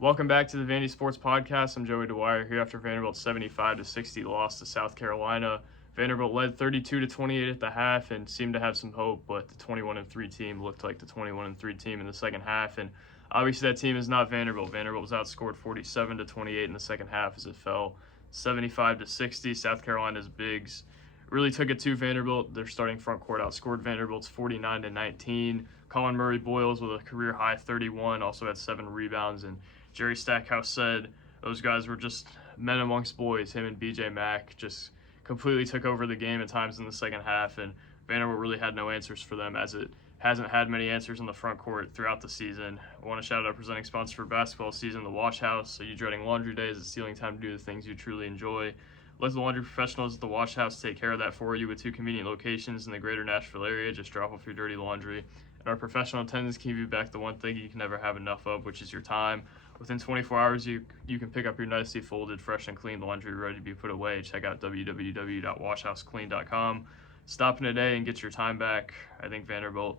Welcome back to the Vandy Sports Podcast. I'm Joey Dwyer here after Vanderbilt's 75-60 loss to South Carolina. Vanderbilt led 32-28 at the half and seemed to have some hope, but the 21-3 team looked like the 21-3 team in the second half. And obviously, that team is not Vanderbilt. Vanderbilt was outscored 47-28 in the second half as it fell 75-60. South Carolina's bigs really took it to Vanderbilt. Their starting front court outscored Vanderbilt's 49-19. Colin Murray-Boyles with a career high 31, also had 7 rebounds, and Jerry Stackhouse said those guys were just men amongst boys. Him and BJ Mack just completely took over the game at times in the second half, and Vanderbilt really had no answers for them, as it hasn't had many answers in the front court throughout the season. I want to shout out our presenting sponsor for basketball season, the Wash House. So you dreading laundry days, it's stealing time to do the things you truly enjoy. Let the laundry professionals at the Wash House take care of that for you with 2 convenient locations in the greater Nashville area. Just drop off your dirty laundry. And our professional attendants can give you back the one thing you can never have enough of, which is your time. Within 24 hours, you can pick up your nicely folded, fresh and clean laundry ready to be put away. Check out www.washhouseclean.com. Stop in today and get your time back. I think a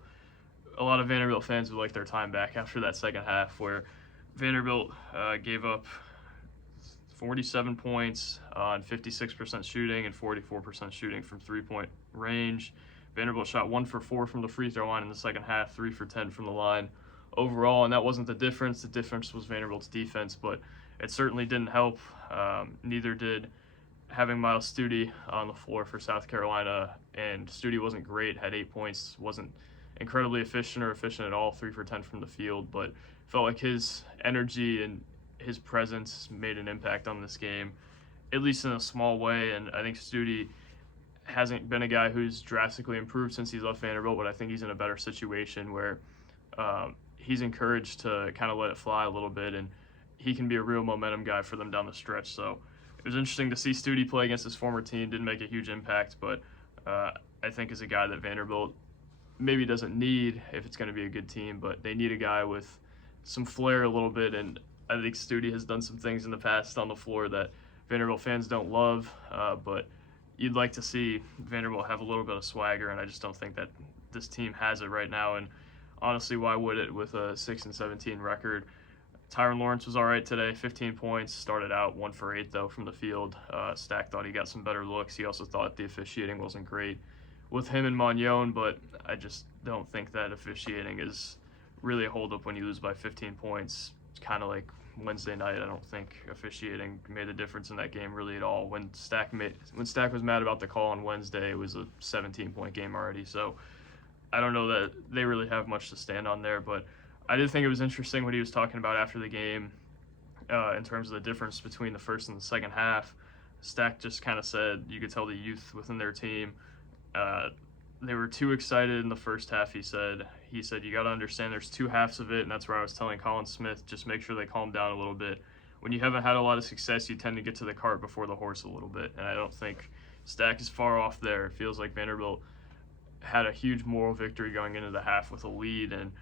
lot of Vanderbilt fans would like their time back after that second half, where Vanderbilt gave up 47 points on 56% shooting and 44% shooting from three-point range. Vanderbilt shot 1 for 4 from the free throw line in the second half, 3 for 10 from the line overall, and that wasn't the difference. The difference was Vanderbilt's defense, but it certainly didn't help. Neither did having Miles Stute on the floor for South Carolina, and Stute wasn't great, had 8 points, wasn't incredibly efficient or efficient at all, 3 for 10 from the field, but felt like his energy and his presence made an impact on this game, at least in a small way. And I think Stute hasn't been a guy who's drastically improved since he's left Vanderbilt, but I think he's in a better situation where he's encouraged to kind of let it fly a little bit, and he can be a real momentum guy for them down the stretch. So it was interesting to see Stute play against his former team. Didn't make a huge impact, but I think is a guy that Vanderbilt maybe doesn't need if it's going to be a good team, but they need a guy with some flair a little bit, and I think Stute has done some things in the past on the floor that Vanderbilt fans don't love, but you'd like to see Vanderbilt have a little bit of swagger, and I just don't think that this team has it right now. And honestly, why would it with a 6-17 record? Tyron Lawrence was all right today, 15 points, started out 1 for 8 though from the field. Stack thought he got some better looks. He also thought the officiating wasn't great with him and Magnon, but I just don't think that officiating is really a holdup when you lose by 15 points. It's kind of like Wednesday night. I don't think officiating made a difference in that game really at all. When Stack was mad about the call on Wednesday, it was a 17-point game already. So I don't know that they really have much to stand on there, but I did think it was interesting what he was talking about after the game in terms of the difference between the first and the second half. Stack just kind of said you could tell the youth within their team, they were too excited in the first half, he said. He said, you got to understand there's 2 halves of it, and that's where I was telling Colin Smith, just make sure they calm down a little bit. When you haven't had a lot of success, you tend to get to the cart before the horse a little bit, and I don't think Stack is far off there. It feels like Vanderbilt had a huge moral victory going into the half with a lead, and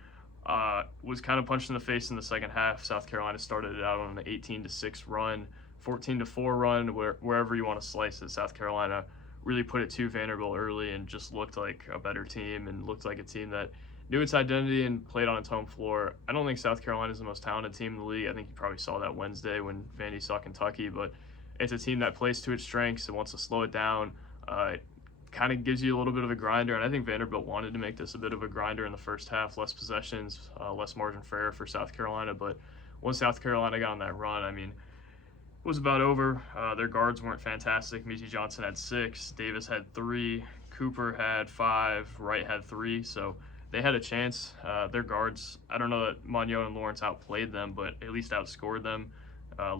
was kind of punched in the face in the second half. South Carolina started it out on an 18-6 run, 14-4 run, wherever you want to slice it. South Carolina really put it to Vanderbilt early and just looked like a better team and looked like a team that knew its identity and played on its home floor. I don't think South Carolina is the most talented team in the league. I think you probably saw that Wednesday when Vandy saw Kentucky, but it's a team that plays to its strengths and wants to slow it down. It kind of gives you a little bit of a grinder, and I think Vanderbilt wanted to make this a bit of a grinder in the first half, less possessions, less margin for error for South Carolina, but once South Carolina got on that run, I mean, it was about over. Their guards weren't fantastic. Mizzy Johnson had 6, Davis had 3, Cooper had 5, Wright had 3, so they had a chance. Their guards, I don't know that Magnon and Lawrence outplayed them, but at least outscored them.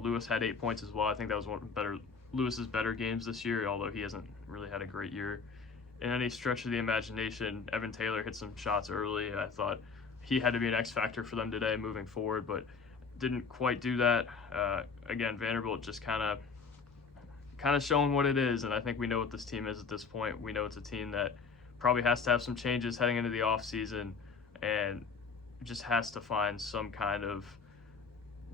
Lewis had 8 points as well. I think that was one of Lewis's better games this year, although he hasn't really had a great year in any stretch of the imagination. Evan Taylor hit some shots early. I thought he had to be an X factor for them today moving forward, but didn't quite do that. Again, Vanderbilt just kind of showing what it is, and I think we know what this team is at this point. We know it's a team that probably has to have some changes heading into the offseason and just has to find some kind of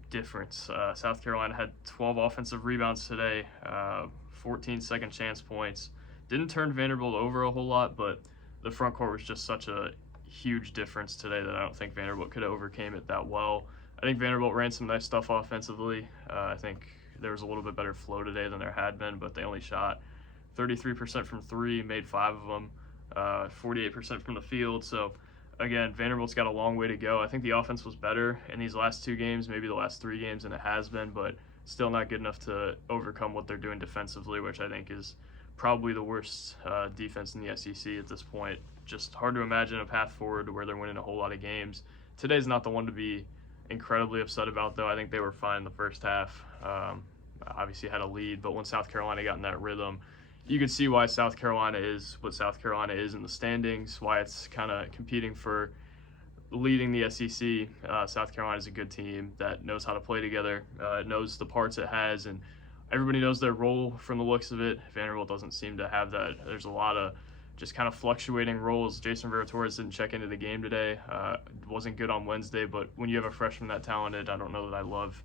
difference. South Carolina had 12 offensive rebounds today, 14 second chance points. Didn't turn Vanderbilt over a whole lot, but the front court was just such a huge difference today that I don't think Vanderbilt could have overcame it that well. I think Vanderbilt ran some nice stuff offensively. I think there was a little bit better flow today than there had been, but they only shot 33% from three, made 5 of them, 48% from the field. So, again, Vanderbilt's got a long way to go. I think the offense was better in these last 2 games, maybe the last 3 games, than it has been, but still not good enough to overcome what they're doing defensively, which I think is probably the worst defense in the SEC at this point. Just hard to imagine a path forward where they're winning a whole lot of games. Today's not the one to be incredibly upset about, though. I think they were fine in the first half. Obviously had a lead, but when South Carolina got in that rhythm, you can see why South Carolina is what South Carolina is in the standings, why it's kind of competing for leading the SEC. South Carolina is a good team that knows how to play together, knows the parts it has, and everybody knows their role from the looks of it. Vanderbilt doesn't seem to have that. There's a lot of just kind of fluctuating roles. Jason Vera-Torres didn't check into the game today. Wasn't good on Wednesday, but when you have a freshman that talented, I don't know that I love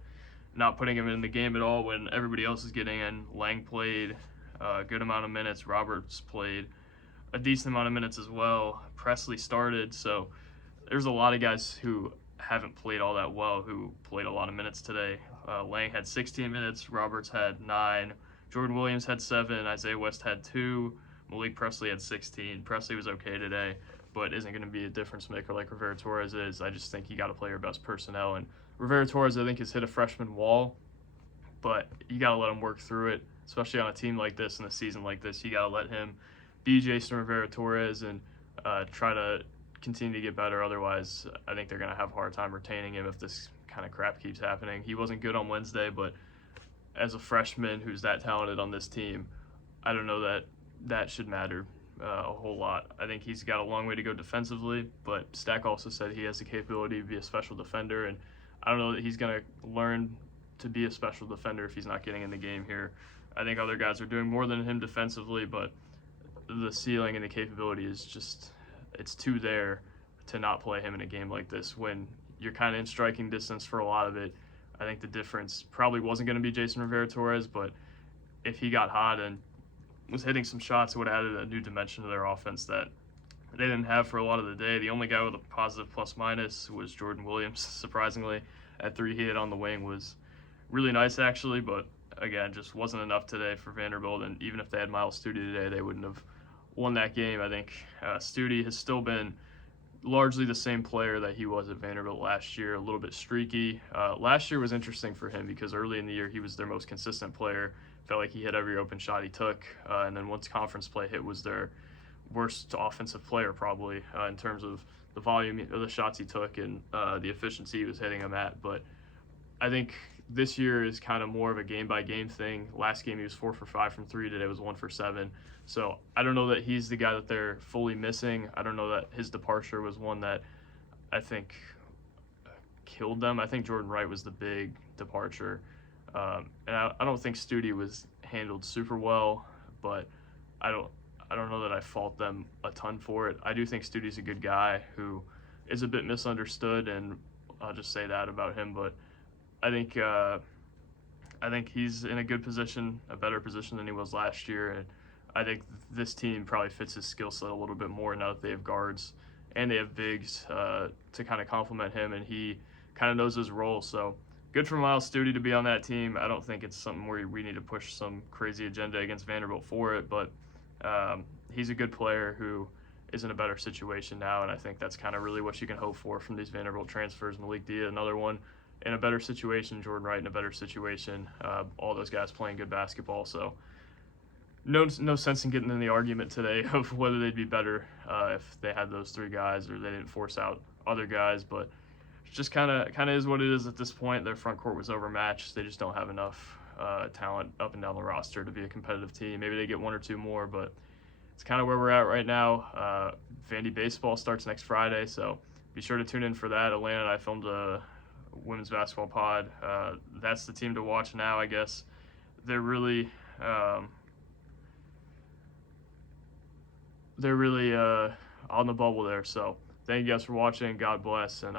not putting him in the game at all when everybody else is getting in. Lang played a good amount of minutes. Roberts played a decent amount of minutes as well. Presley started, so there's a lot of guys who haven't played all that well who played a lot of minutes today. Lang had 16 minutes. Roberts had 9. Jordan Williams had 7. Isaiah West had 2. Malik Presley had 16. Presley was okay today, but isn't going to be a difference maker like Rivera-Torres is. I just think you got to play your best personnel. And Rivera-Torres, I think, has hit a freshman wall, but you got to let him work through it, especially on a team like this and a season like this. You got to let him be Jason Rivera-Torres and try to continue to get better. Otherwise, I think they're going to have a hard time retaining him if this kind of crap keeps happening. He wasn't good on Wednesday, but as a freshman who's that talented on this team, I don't know that that should matter a whole lot. I think he's got a long way to go defensively, but Stack also said he has the capability to be a special defender, and I don't know that he's going to learn to be a special defender if he's not getting in the game here. I think other guys are doing more than him defensively, but the ceiling and the capability is just, it's too there to not play him in a game like this when you're kind of in striking distance for a lot of it. I think the difference probably wasn't going to be Jason Rivera-Torres, but if he got hot and was hitting some shots, it would have added a new dimension to their offense that they didn't have for a lot of the day. The only guy with a positive plus-minus was Jordan Williams, surprisingly. At 3 he hit on the wing was really nice, actually, but again, just wasn't enough today for Vanderbilt, and even if they had Miles Stute today, they wouldn't have won that game. I think Stute has still been largely the same player that he was at Vanderbilt last year, a little bit streaky. Last year was interesting for him because early in the year he was their most consistent player. Felt like he hit every open shot he took, and then once conference play hit was their worst offensive player probably in terms of the volume of the shots he took and the efficiency he was hitting them at. But I think this year is kind of more of a game-by-game thing. Last game he was 4 for 5 from 3. Today was 1 for 7. So I don't know that he's the guy that they're fully missing. I don't know that his departure was one that I think killed them. I think Jordan Wright was the big departure. And I don't think Stute was handled super well, but I don't know that I fault them a ton for it. I do think Stute's a good guy who is a bit misunderstood, and I'll just say that about him. But I think he's in a good position, a better position than he was last year, and I think this team probably fits his skill set a little bit more now that they have guards and they have bigs to kind of complement him, and he kind of knows his role. So good for Miles Stute to be on that team. I don't think it's something where we need to push some crazy agenda against Vanderbilt for it, but he's a good player who is in a better situation now, and I think that's kind of really what you can hope for from these Vanderbilt transfers. Malik Dia, another one in a better situation. Jordan Wright in a better situation. All those guys playing good basketball, so no sense in getting in the argument today of whether they'd be better if they had those 3 guys or they didn't force out other guys, but just kind of is what it is at this point. Their front court was overmatched. They just don't have enough talent up and down the roster to be a competitive team. Maybe they get 1 or 2 more, but it's kind of where we're at right now. Vandy baseball starts next Friday, so be sure to tune in for that. Atlanta and I filmed a women's basketball pod. That's the team to watch now, I guess. They're really on the bubble there. So thank you guys for watching. God bless, and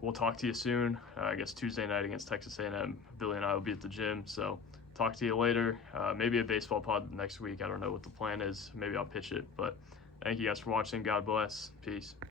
we'll talk to you soon. I guess Tuesday night against Texas A&M. Billy and I will be at the gym, so talk to you later. Maybe a baseball pod next week. I don't know what the plan is. Maybe I'll pitch it, but thank you guys for watching. God bless. Peace.